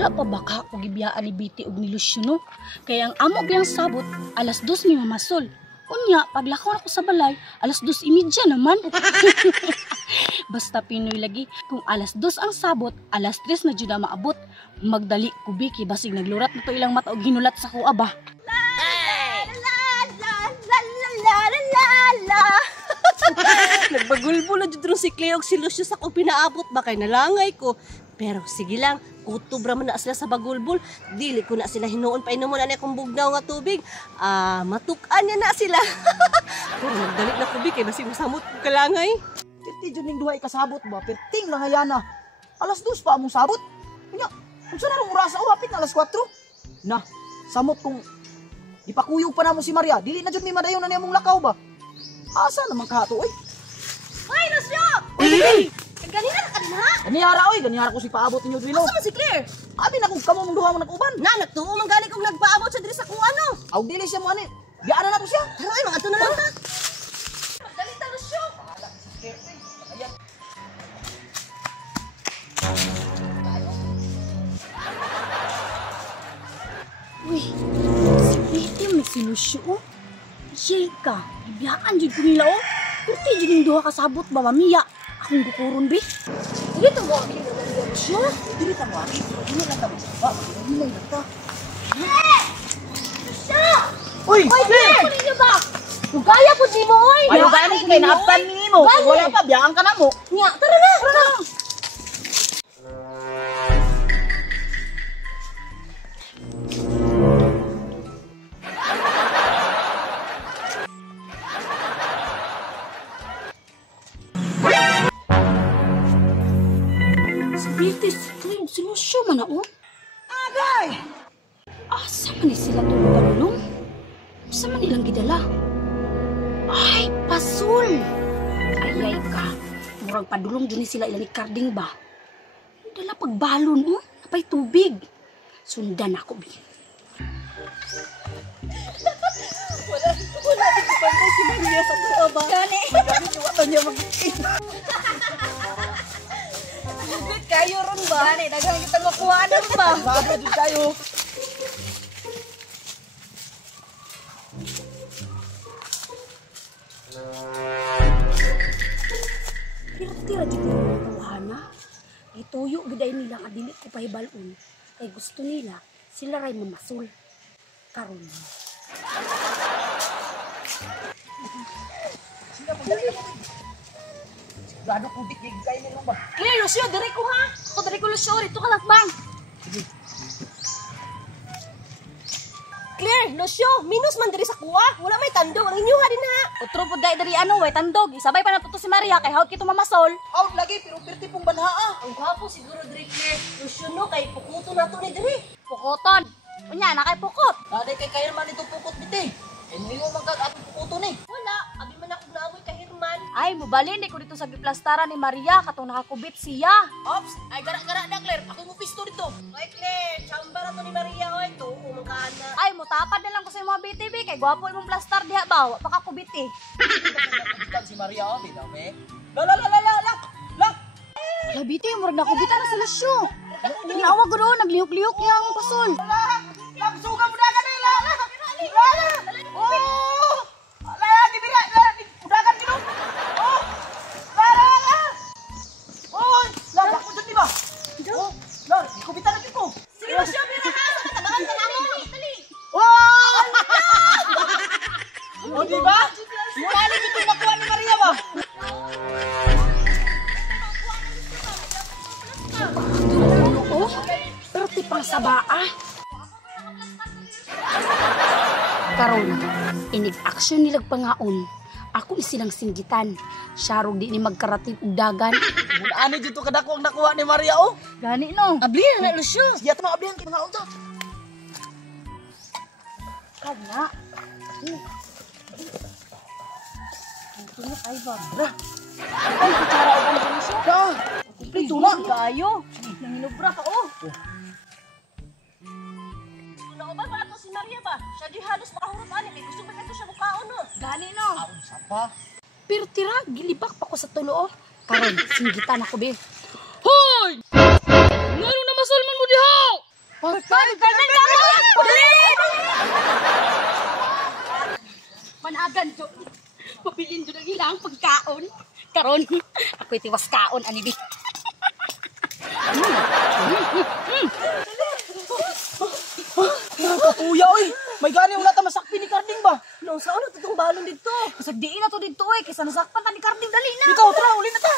Wala pa baka ko gibiyaan ni Biti og ni Lucio no. Kaya ang amo biyang sabot alas 2 mi mamasol. Unya paglakaw ako sa balay alas 2:30 naman. Basta Pinoy lagi kung alas 2 ang sabot, alas 3 na jud na maabot. Magdali ko Biki basig naglurat na to ilang mata og ginulat sa kuha ba. Nagbagulbol na dito si Cleo si Lucio sa kung pinaabot ba kay nalangay ko. Pero sige lang, kutubra man na sila sa bagulbol. Dili ko na sila hinuon pa inuman na akong bugnaw nga tubig. Matukan niya na sila. Pero nagdalit na kubig kay basig masamot ko kalangay. Titi dyan ning duha ikasabot ba? Perting lang hayana. Alas 2 pa among sabot. Kanya, kung saan na rumurasa o hapit na alas 4? Na, samot kung ipakuyog pa na mo si Maria. Dili na dyan may madayon na niya mong lakaw ba? Asa naman kahato, oy? Hoy, Lucio! Uy! Ganina na ka din ha? Ganihara, oy. Ganihara ko si paabot ninyo Dwilo. Asa man si Claire? Abi na kung kamo mong duha mong nag-uban. Na, nagtuo man gali kong nagpaabot sa diri sa kuano. Aw, dili siya mo ani. Biyaan na to siya. Pero ay, mga ito na lang ta. Magdalit na, Lucio! Uy, si Biti may si Lucio oh. Yay ka, ibiyaan jud ko nila oh. Kurti jud ning duha kasabot ba mamiya. Akong gukuron bi. Dito mo, dito mo, Lucio. Dili ta mo ani. Dili na ta. Ba, dili na ta. Lucio! Uy, Oy, Claire! Kunin niyo ba? Ugaya po di mo, oy! ayo ka mo kay naaptan nimo. Wala pa biyaan ka na mo. Nga, tara na! Tara na! Biti, si Lucio man na oh. Agay! Asa man ni sila tulong? Asa man nilang gidala? Ay, pasul! Ayay ka. Murag padulong din sila ilang ikarding ba? Dala pagbalon oh. Napay tubig. Sundan ako bi. Wala din ko pa si Maria sa tuwa ba? Gani! Gamit yung wato niya mag-iit. Good kayo ron ba? Gani, dagang kita makuha na ba? Sabi din tayo. Tira-tira dito yung tawhana. Ay tuyo biday nila nga dili ko pahibalon. Kay gusto nila sila ray mamasul. Karon. Gado kong bigay kayo nila ba? Claire, Lucio, diri ko ha! Ako diri ko, Lucio, rito ka lang bang! Claire, Lucio, minus man diri sa kuha. Wala may tandog, ang inyuha din ha. Otro po dahil diri ano, way tandog. Isabay pa na to si Maria, kay hawag kito mamasol. Out lagi, pero perti pong banhaa. Ang gwapo siguro diri, Claire. Lucio, no, kay pukuto na to ni diri. Pukoton. Unya na kay pukot. Daday kay kayo naman ito pukot biti. Eh, hindi mo magkag-atong pukuto ni. Wala, abi man ako naamoy kay Herman. Ay, mubalin di ko dito sa giplastara ni Maria katong nakakubit siya. Ops, ay gara-gara na Claire. Ako mo pisto dito. Ay, Claire, chamba na to ni Maria, oy. To, umangkana. Ay, mutapad na lang ko sa mga BTV kay gwapo imong plastar diha ba? Wa pa ka kubit eh. Kan si Maria oh, di daw me. La. Hala, BT, murag nakubitan na sa Lucio. Niawa ko doon, naglihok-lihok niya ang pasol. La, suga mo dagan ni la. Oh! La, dibira, la, udagan kino. Oh! La. Oh, la, ako jud di ba? Oh, la, di ko bitan na ko. Sige, Lucio, pira ka. Sa katabangan ka namo. Dali. Oh! Oh, di ba? Wala ni dito makuha ni Maria ba? Oh, pero tipang sabaa. Karon, inig-action nilag pangaon. Ako isilang singgitan. Syarog di ni magkaratib og dagan. Muna ani dito kadako ang nakuha ni Maria oh. Gani no. Abli na, Lucio. Siya to ablihan kay mga unta. Kana. Ito na kay Barbara. Ay, kutsara o ganito na siya. Da. Ito na. Kayo. Nanginubra ka oh. Nauban ba ato si Maria ba? Siya di halos makahurot ani. May gusto ba kato siya mukhaon no? Gani no. Aun sa pa. Pero tira, gilibak pa ko sa tulo oh. Karon, singgitan ako be. Hoy! Ngano na masulman mo diha? Pagkanan ka mo! Managan jo. Pabilin jo ilang pagkaon. Karon, ako'y tiwas kaon anibi. Kuya, oy! May gani wala ta masakpi ni Carding ba? Nung saan na itong balon dito? Kasagdiin na to dito kaysa nasakpan ta ni Carding dali na. Ikaw, tara, uli na ta!